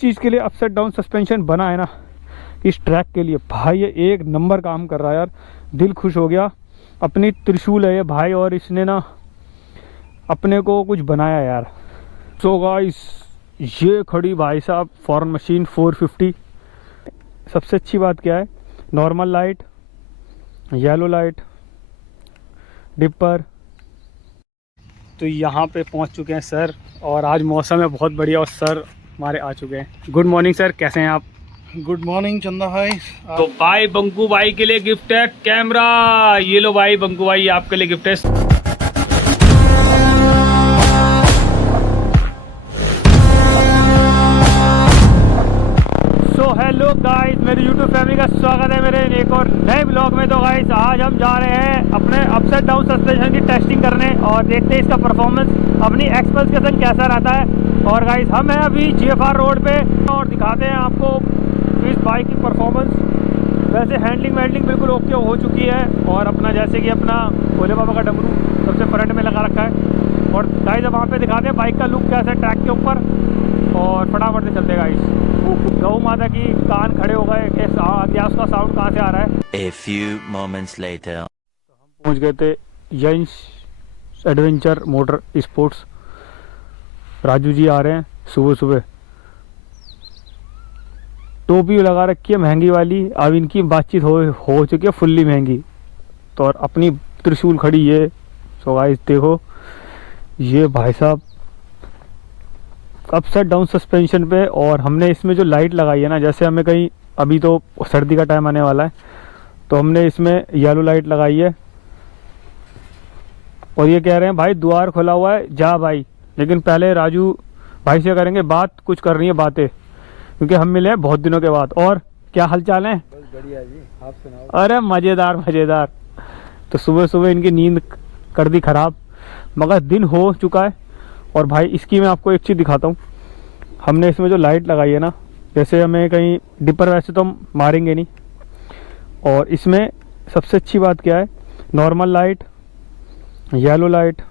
चीज़ के लिए upside down suspension बना है ना, इस ट्रैक के लिए भाई ये एक नंबर काम कर रहा है यार। दिल खुश हो गया। अपनी त्रिशूल है ये भाई, और इसने ना अपने को कुछ बनाया यार। सो गाइस, ये खड़ी भाई साहब फॉरेन मशीन 450। सबसे अच्छी बात क्या है, normal light, yellow light, dipper. तो यहाँ पे पहुँच चुके हैं सर, और आज मौसम है बहुत बढ़िया और सर हमारे आ चुके हैं। गुड मॉर्निंग सर, कैसे हैं आप? गुड मॉर्निंग चंदा भाई। तो भाई बंकू भाई के लिए गिफ्ट है कैमरा। ये लो भाई बंकू भाई, आपके लिए गिफ्ट है। सो हेलो गाइस, मेरी यूट्यूब फैमिली का स्वागत है मेरे एक और नए ब्लॉग में। तो गाइस आज हम जा रहे हैं अपने अपसाइड डाउन सस्पेंशन की टेस्टिंग करने, और देखते हैं इसका परफॉर्मेंस अपनी एक्सपल्स के संग कैसा रहता है। और गाइस हम हैं अभी GFR रोड पे, और दिखाते हैं आपको इस बाइक की परफॉर्मेंस। वैसे हैंडलिंग बिल्कुल ओके हो चुकी है, और अपना जैसे कि अपना भोले बाबा का डमरू सबसे फ्रंट में लगा रखा है। और गाइस अब वहाँ पे दिखाते हैं बाइक का लुक कैसा है ट्रैक के ऊपर, और फटाफट से चलते गाइस। गौ माता की कान खड़े हो गए कि अध्यास का साउंड कहाँ से आ रहा है। A few moments later. तो हम पहुँच गए थे यंश adventure motor sports. Raju ji आ रहे हैं सुबह सुबह, टोपी लगा रखी है महंगी वाली। अब इनकी बातचीत हो चुकी है फुल्ली महंगी। तो और अपनी त्रिशूल खड़ी है। सो गाइस देखो, ये भाई साहब अपसाइड डाउन सस्पेंशन पे, और हमने इसमें जो लाइट लगाई है ना, जैसे हमें कहीं अभी तो सर्दी का टाइम आने वाला है, तो हमने इसमें येलो लाइट लगाई है। और ये कह रहे हैं भाई द्वार खुला हुआ है जा भाई, लेकिन पहले राजू भाई से करेंगे बात, कुछ करनी है बातें, क्योंकि हम मिले हैं बहुत दिनों के बाद। और क्या हालचाल है? बस बढ़िया जी, आप सुनाओ। अरे मज़ेदार। तो सुबह सुबह इनकी नींद कर दी ख़राब, मगर दिन हो चुका है। और भाई इसकी मैं आपको एक चीज़ दिखाता हूँ। हमने इसमें जो लाइट लगाई है ना, जैसे हमें कहीं डिपर वैसे तो हम मारेंगे नहीं, और इसमें सबसे अच्छी बात क्या है, normal light, yellow light,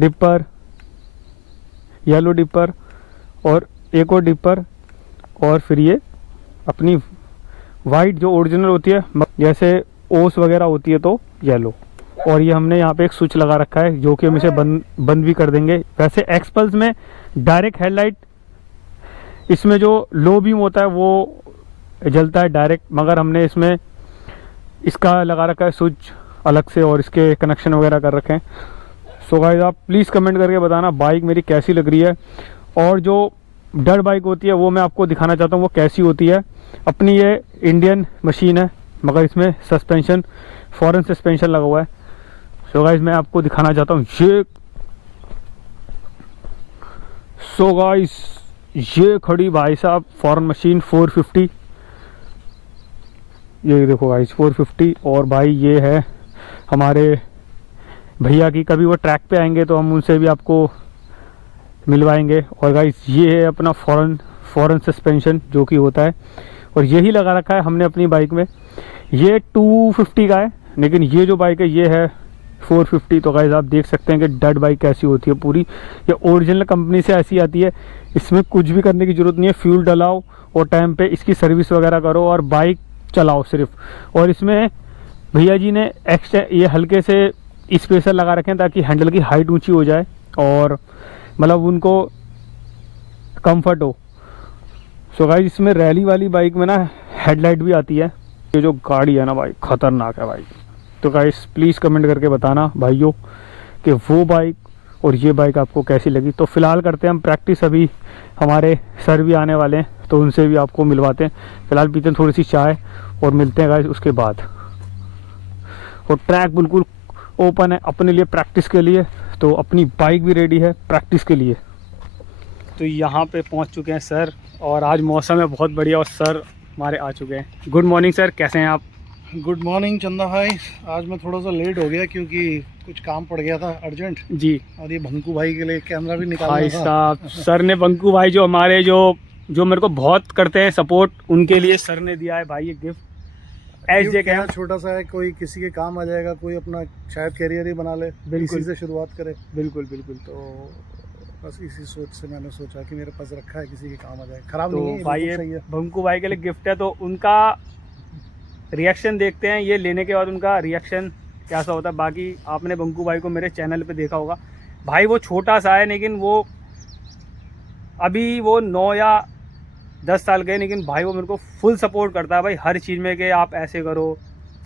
dipper, yellow dipper, और एक और डिपर, और फिर ये अपनी वाइट जो ओरिजिनल होती है, जैसे ओस वगैरह होती है तो येलो। और ये हमने यहाँ पे एक स्विच लगा रखा है जो कि हम इसे बंद भी कर देंगे। वैसे एक्सपल्स में डायरेक्ट हेडलाइट, इसमें जो लो बीम होता है वो जलता है डायरेक्ट, मगर हमने इसमें इसका लगा रखा है स्विच अलग से, और इसके कनेक्शन वगैरह कर रखे हैं। सो गाइस आप प्लीज़ कमेंट करके बताना बाइक मेरी कैसी लग रही है, और जो डर बाइक होती है वो मैं आपको दिखाना चाहता हूँ वो कैसी होती है। अपनी ये इंडियन मशीन है, मगर इसमें सस्पेंशन फॉरेन सस्पेंशन लगा हुआ है। सो गाइस मैं आपको दिखाना चाहता हूँ ये। सो गाइस ये खड़ी भाई साहब फॉरेन मशीन 450। ये देखो गाइस 450। और भाई ये है हमारे भैया की, कभी वो ट्रैक पे आएंगे तो हम उनसे भी आपको मिलवाएंगे। और गाइस ये है अपना फॉरेन सस्पेंशन जो कि होता है, और यही लगा रखा है हमने अपनी बाइक में। ये 250 का है, लेकिन ये जो बाइक है ये है 450। तो गाइस आप देख सकते हैं कि डड बाइक कैसी होती है पूरी। ये ओरिजिनल कंपनी से ऐसी आती है, इसमें कुछ भी करने की ज़रूरत नहीं है। फ्यूल डलाओ और टाइम पे इसकी सर्विस वगैरह करो और बाइक चलाओ सिर्फ। और इसमें भैया जी ने एक्स्ट्रा ये हल्के से स्पेसर लगा रखे हैं ताकि हैंडल की हाइट ऊंची हो जाए, और मतलब उनको कंफर्ट हो। सो गाइस इसमें रैली वाली बाइक में ना हेडलाइट भी आती है। ये जो गाड़ी है ना भाई ख़तरनाक है भाई। तो गाइस प्लीज़ कमेंट करके बताना भाइयों कि वो बाइक और ये बाइक आपको कैसी लगी। तो फ़िलहाल करते हैं हम प्रैक्टिस, अभी हमारे सर भी आने वाले हैं तो उनसे भी आपको मिलवाते हैं। फ़िलहाल पीते हैं थोड़ी सी चाय और मिलते हैं गाइस उसके बाद। और ट्रैक बिल्कुल ओपन है अपने लिए प्रैक्टिस के लिए, तो अपनी बाइक भी रेडी है प्रैक्टिस के लिए। तो यहाँ पे पहुँच चुके हैं सर, और आज मौसम है बहुत बढ़िया और सर हमारे आ चुके हैं। गुड मॉर्निंग सर, कैसे हैं आप? गुड मॉर्निंग चंदा भाई। आज मैं थोड़ा सा लेट हो गया क्योंकि कुछ काम पड़ गया था अर्जेंट जी। और ये भंकू भाई के लिए कैमरा भी निकालना भाई था। साहब सर ने बंकू भाई जो हमारे जो मेरे को बहुत करते हैं सपोर्ट, उनके लिए सर ने दिया है भाई ये गिफ्ट। एच जे क्या छोटा सा है, कोई किसी के काम आ जाएगा, कोई अपना शायद कैरियर ही बना ले, बिल्कुल। इसी से शुरुआत करे। बिल्कुल। तो बस इसी सोच से मैंने सोचा कि मेरे पास रखा है, किसी के काम आ जाए। खराब तो नहीं है, भाई बिल्कुल ये सही है। भंकू भाई के लिए गिफ्ट है, तो उनका रिएक्शन देखते हैं, ये लेने के बाद उनका रिएक्शन कैसा होता है। बाकी आपने बंकू भाई को मेरे चैनल पे देखा होगा, भाई वो छोटा सा है लेकिन वो अभी वो 9 या 10 साल के, लेकिन भाई वो मेरे को फुल सपोर्ट करता है भाई हर चीज़ में कि आप ऐसे करो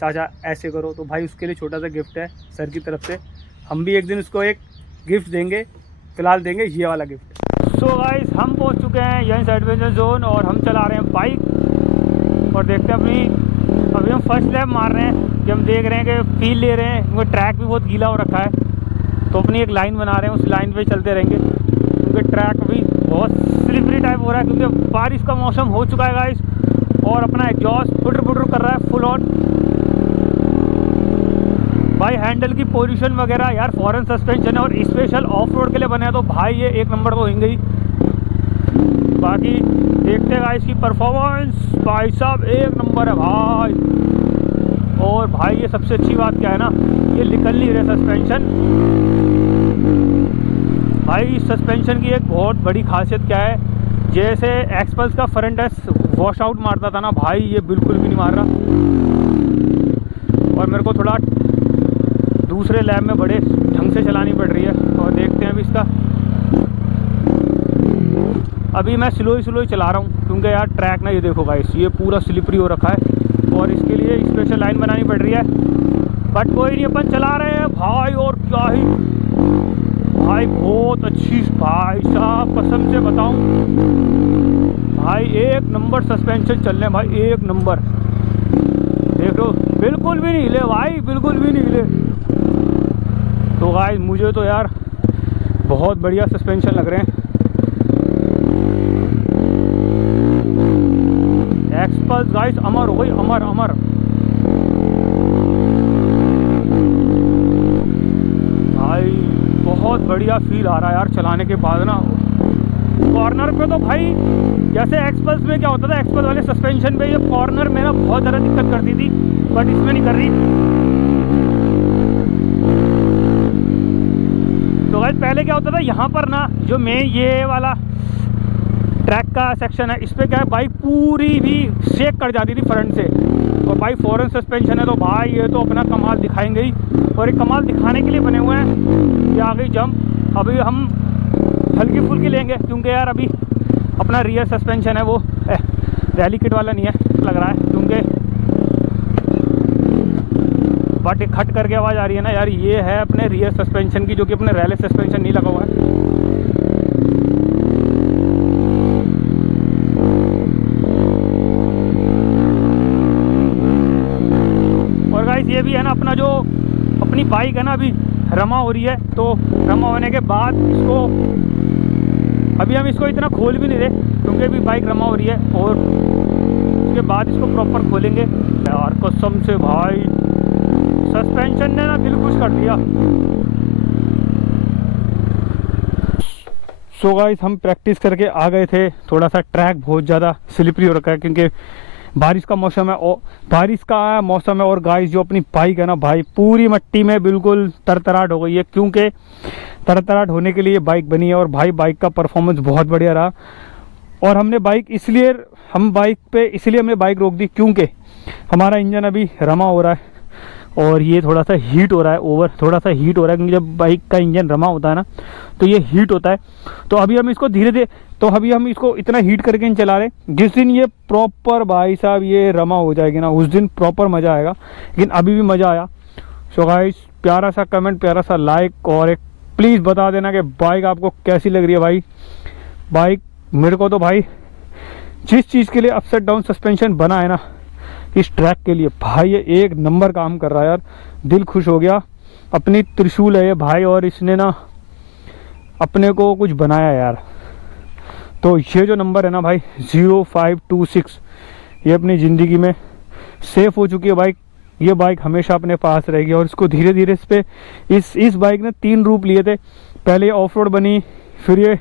चाचा, ऐसे करो। तो भाई उसके लिए छोटा सा गिफ्ट है सर की तरफ से। हम भी एक दिन उसको एक गिफ्ट देंगे, फ़िलहाल देंगे ये वाला गिफ्ट। सो गाइस हम पहुंच चुके हैं यहीं से एडवेंचर जोन, और हम चला रहे हैं बाइक और देखते हैं अभी हम फर्स्ट लैप मार रहे हैं कि हम देख रहे हैं कि फील ले रहे हैं, क्योंकि ट्रैक भी बहुत गीला हो रखा है। तो अपनी एक लाइन बना रहे हैं, उस लाइन पे चलते रहेंगे क्योंकि ट्रैक भी बहुत स्लिपरी टाइप हो रहा है क्योंकि बारिश का मौसम हो चुका है गाइस। और अपना एग्जॉस्ट पुटर पुटर कर रहा है फुल ऑन। भाई हैंडल की पोजीशन वगैरह यार फॉरेन सस्पेंशन है और स्पेशल ऑफ रोड के लिए बने हैं, तो भाई ये एक नंबर तो होंगे ही। बाकी देखते हैं इसकी परफॉर्मेंस, भाई साहब एक नंबर है भाई। और भाई ये सबसे अच्छी बात क्या है ना, ये निकल नहीं रहे सस्पेंशन। भाई इस सस्पेंशन की एक बहुत बड़ी खासियत क्या है, जैसे एक्सपल्स का फ्रंट एंड वॉश आउट मारता था ना भाई, ये बिल्कुल भी नहीं मार रहा। और मेरे को थोड़ा दूसरे लैब में बड़े ढंग से चलानी पड़ रही है। और देखते हैं अभी इसका, अभी मैं स्लो ही चला रहा हूँ क्योंकि यार ट्रैक ना ये देखो गाइस, ये पूरा स्लिपरी हो रखा है और इसके लिए स्पेशल लाइन बनानी पड़ रही है। बट कोई नहीं, अपन चला रहे हैं भाई। और क्या ही भाई, बहुत अच्छी भाई साहब, कसम से बताऊं भाई, एक नंबर सस्पेंशन चल रहे हैं भाई, एक नंबर। देख लो बिल्कुल भी नहीं हिले भाई, बिल्कुल भी नहीं हिले। तो गाइस मुझे तो यार बहुत बढ़िया सस्पेंशन लग रहे हैं। एक्सपल्स गाइस अमर हो गई, अमर अमर। भाई बहुत बढ़िया फील आ रहा है यार चलाने के बाद ना। कॉर्नर पे तो भाई जैसे एक्सपल्स में क्या होता था, एक्सपल्स वाले सस्पेंशन पे ये कॉर्नर में ना बहुत ज़्यादा दिक्कत करती थी, बट इसमें नहीं कर रही। तो भाई पहले क्या होता था, यहाँ पर ना जो मेन ये वाला ट्रैक का सेक्शन है, इस पर क्या है बाइक पूरी भी शेक कर जाती थी फ्रंट से। और भाई फॉरेन सस्पेंशन है तो भाई ये तो अपना कमाल दिखाएंगे ही, और एक कमाल दिखाने के लिए बने हुए हैं। ये आ गई जंप, अभी हम हल्की फुल्की लेंगे क्योंकि यार अभी अपना रियर सस्पेंशन है वो रैली किट वाला नहीं है लग रहा है, क्योंकि बट एक खट करके आवाज़ आ रही है ना यार, ये है अपने रियर सस्पेंशन की, जो कि अपने रैली सस्पेंशन नहीं लगा हुआ है। और गाइस ये भी है ना, अपना जो अपनी बाइक है ना अभी रमा हो रही है, तो रमा होने के बाद इसको अभी हम इसको इतना खोल भी नहीं रहे क्योंकि अभी बाइक रमा हो रही है, और उसके बाद इसको प्रॉपर खोलेंगे। यार कसम से भाई सस्पेंशन ने ना दिल खुश कर दिया। सो गाइस हम प्रैक्टिस करके आ गए थे, थोड़ा सा ट्रैक बहुत ज़्यादा स्लिपरी हो रखा है क्योंकि बारिश का मौसम है, और बारिश का मौसम है। और गाइस जो अपनी बाइक है ना भाई, पूरी मिट्टी में बिल्कुल तरतराहट हो गई है, क्योंकि तरतराहट होने के लिए बाइक बनी है। और भाई बाइक का परफॉर्मेंस बहुत बढ़िया रहा, और हमने बाइक इसलिए हमने बाइक रोक दी क्योंकि हमारा इंजन अभी रमा हो रहा है और ये थोड़ा सा हीट हो रहा है, थोड़ा सा हीट हो रहा है, क्योंकि जब बाइक का इंजन रमा होता है ना तो ये हीट होता है। तो अभी हम इसको अभी हम इसको इतना हीट करके नहीं चला रहे, जिस दिन ये प्रॉपर भाई साहब ये रमा हो जाएगी ना, उस दिन प्रॉपर मज़ा आएगा। लेकिन अभी भी मज़ा आया। सो गाइस प्यारा सा कमेंट, प्यारा सा लाइक, और एक प्लीज़ बता देना कि बाइक आपको कैसी लग रही है। भाई बाइक मेरे को तो भाई जिस चीज़ के लिए अपसेट डाउन सस्पेंशन बना है ना इस ट्रैक के लिए, भाई ये एक नंबर काम कर रहा है यार, दिल खुश हो गया। अपनी त्रिशूल है ये भाई, और इसने ना अपने को कुछ बनाया यार। तो ये जो नंबर है ना भाई 0526, ये अपनी ज़िंदगी में सेफ हो चुकी है बाइक। ये बाइक हमेशा अपने पास रहेगी, और इसको धीरे धीरे इस बाइक ने 3 रूप लिए थे। पहले ऑफ रोड बनी, फिर ये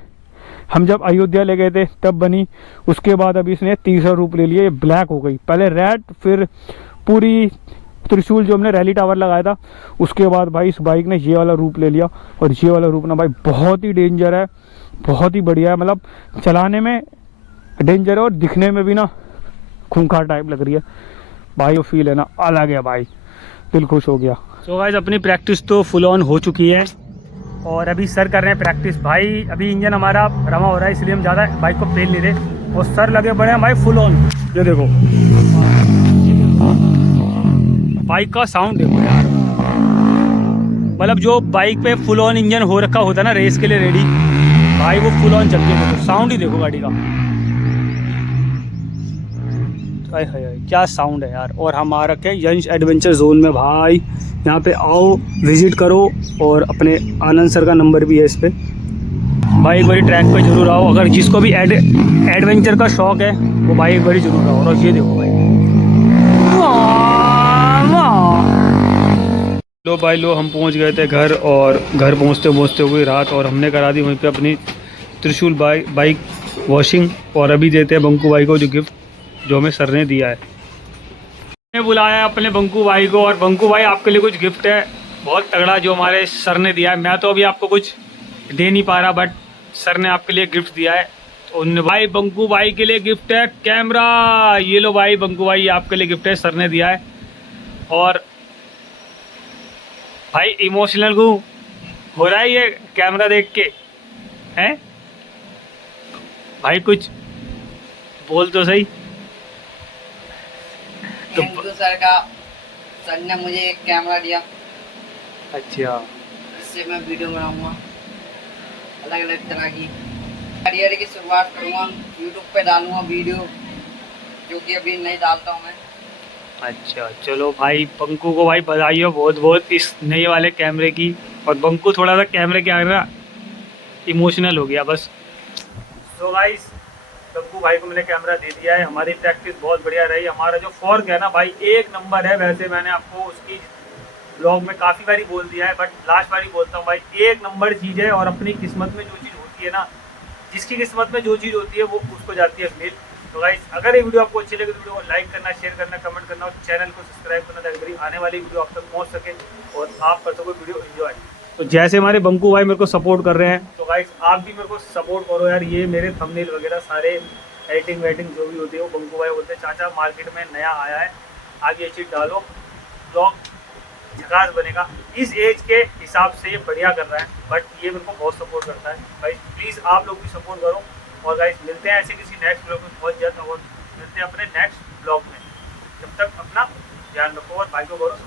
हम जब अयोध्या ले गए थे तब बनी, उसके बाद अभी इसने तीसरा रूप ले लिया, ये ब्लैक हो गई। पहले रेड, फिर पूरी त्रिशूल जो हमने रैली टावर लगाया था, उसके बाद भाई इस बाइक ने ये वाला रूप ले लिया। और ये वाला रूप ना भाई बहुत ही डेंजर है, बहुत ही बढ़िया है, मतलब चलाने में डेंजर है और दिखने में भी ना खूंखार टाइप लग रही है भाई। वो फील है ना अलग है भाई, दिल खुश हो गया। सो गाइस अपनी प्रैक्टिस तो फुल ऑन हो चुकी है और अभी सर कर रहे हैं प्रैक्टिस भाई। अभी इंजन हमारा रमा हो रहा है इसलिए हम ज़्यादा बाइक को पेल नहीं रहे और सर लगे पड़े हैं भाई फुल ऑन। ये देखो बाइक का साउंड देखो यार, मतलब जो बाइक पे फुल ऑन इंजन हो रखा होता है ना रेस के लिए रेडी, भाई वो फुल ऑन चलती है। देखो साउंड ही देखो गाड़ी का, हाय हाय हाय क्या साउंड है यार। और हम आ रखे हैं यंश एडवेंचर जोन में भाई, यहाँ पे आओ विजिट करो और अपने आनंद सर का नंबर भी है इस पे भाई। एक बारी ट्रैक पे जरूर आओ, अगर जिसको भी एडवेंचर का शौक है वो भाई एक बारी जरूर आओ। और ये देखो भाई, लो भाई लो हम पहुंच गए थे घर और घर पहुंचते पहुंचते हुई रात और हमने करा दी वहीं पे अपनी त्रिशूल बाइक वॉशिंग। और अभी देते हैं बंकू भाई को जो गिफ्ट जो हमें सर ने दिया है। मैंने बुलाया है अपने बंकू भाई को और बंकू भाई आपके लिए कुछ गिफ्ट है बहुत तगड़ा जो हमारे सर ने दिया है। मैं तो अभी आपको कुछ दे नहीं पा रहा बट सर ने आपके लिए गिफ्ट दिया है। तो उन भाई बंकू भाई के लिए गिफ्ट है कैमरा। ये लो भाई बंकू भाई आपके लिए गिफ्ट है, सर ने दिया है। और भाई इमोशनल हो रहा है ये कैमरा देख के हैं भाई, कुछ बोल तो सही। थैंक यू सर का, सर ने मुझे एक कैमरा दिया। अच्छा इससे मैं वीडियो बनाऊंगा अलग अलग तरह की, करियर की शुरुआत करूंगा, यूट्यूब पे डालूंगा वीडियो जो कि अभी नहीं डालता हूं मैं। अच्छा चलो भाई बंकू को भाई बधाई हो बहुत बहुत इस नए वाले कैमरे की। और बंकू थोड़ा सा कैमरे के आगे ना इमोशनल हो गया बस। तो गाइस बंकू भाई को मैंने कैमरा दे दिया है। हमारी प्रैक्टिस बहुत बढ़िया रही। हमारा जो फॉर्क है ना भाई एक नंबर है। वैसे मैंने आपको उसकी ब्लॉग में काफ़ी बारी बोल दिया है बट लास्ट बारी बोलता हूँ भाई, एक नंबर चीज़ है। और अपनी किस्मत में जो चीज़ होती है ना, जिसकी किस्मत में जो चीज़ होती है वो उसको जाती है मिल। तो गाइस अगर ये वीडियो आपको अच्छी लगे तो वीडियो को लाइक करना, शेयर करना, कमेंट करना और चैनल को सब्सक्राइब करना ताकि मेरी आने वाली वीडियो आप तक पहुंच सके और आप कर सको वीडियो एंजॉय। तो जैसे हमारे बंकू भाई मेरे को सपोर्ट कर रहे हैं तो गाइस आप भी मेरे को सपोर्ट करो यार। ये मेरे थंबनेल वगैरह सारे एडिटिंग वेटिंग जो भी होती है वो बंकू भाई बोलते हैं चाचा मार्केट में नया आया है, आगे ये चीज़ डालो, ब्लॉग झकास बनेगा। इस एज के हिसाब से ये बढ़िया कर रहा है बट ये मेरे को बहुत सपोर्ट करता है भाई। प्लीज़ आप लोग भी सपोर्ट करो। और गाइस मिलते हैं ऐसे किसी नेक्स्ट ब्लॉग में बहुत जल्द और मिलते हैं अपने नेक्स्ट ब्लॉग में। जब तक अपना ध्यान रखो और भाई को करो।